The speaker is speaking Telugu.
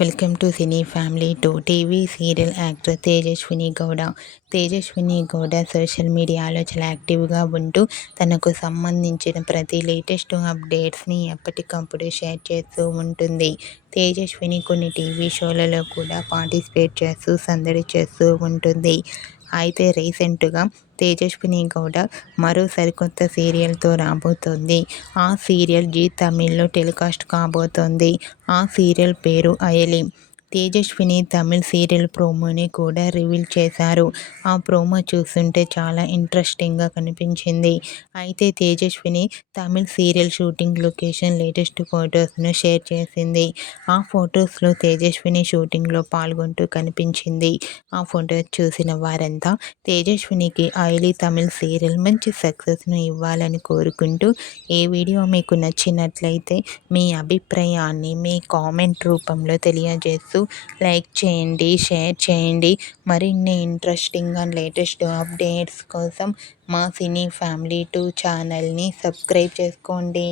Welcome to cine family 2 TV serial actor Tejaswini Gowda. Tejaswini Gowda social మీడియాలో చాలా యాక్టివ్గా ఉంటూ తనకు సంబంధించిన ప్రతి లేటెస్ట్ అప్డేట్స్ని ఎప్పటికప్పుడు షేర్ చేస్తూ ఉంటుంది. తేజస్విని కొన్ని టీవీ షోలలో కూడా పార్టిసిపేట్ చేస్తూ సందడి చేస్తూ ఉంటుంది. అయితే రీసెంట్గా తేజస్విని గౌడ మరో సరికొత్త సీరియల్తో రాబోతోంది. ఆ సీరియల్ జీ తమిళ్లో టెలికాస్ట్ కాబోతోంది. ఆ సీరియల్ పేరు అయలి. తేజస్విని తమిళ్ సీరియల్ ప్రోమోని కూడా రివీల్ చేశారు. ఆ ప్రోమో చూస్తుంటే చాలా ఇంట్రెస్టింగ్గా కనిపించింది. అయితే Tejaswini Tamil serial shooting location latest ఫొటోస్ను షేర్ చేసింది. ఆ ఫొటోస్లో తేజస్విని షూటింగ్లో పాల్గొంటూ కనిపించింది. ఆ ఫొటోస్ చూసిన వారంతా తేజస్వినికి అయలి తమిళ్ సీరియల్ మంచి సక్సెస్ను ఇవ్వాలని కోరుకుంటూ, ఈ వీడియో మీకు నచ్చినట్లయితే మీ అభిప్రాయాన్ని మీ కామెంట్ రూపంలో తెలియజేస్తూ లైక్ చేయండి, షేర్ చేయండి. మరిన్ని ఇంట్రెస్టింగ్ అండ్ లేటెస్ట్ అప్డేట్స్ కోసం మా సినీ ఫ్యామిలీ 2 ఛానల్ని సబ్స్క్రైబ్ చేసుకోండి.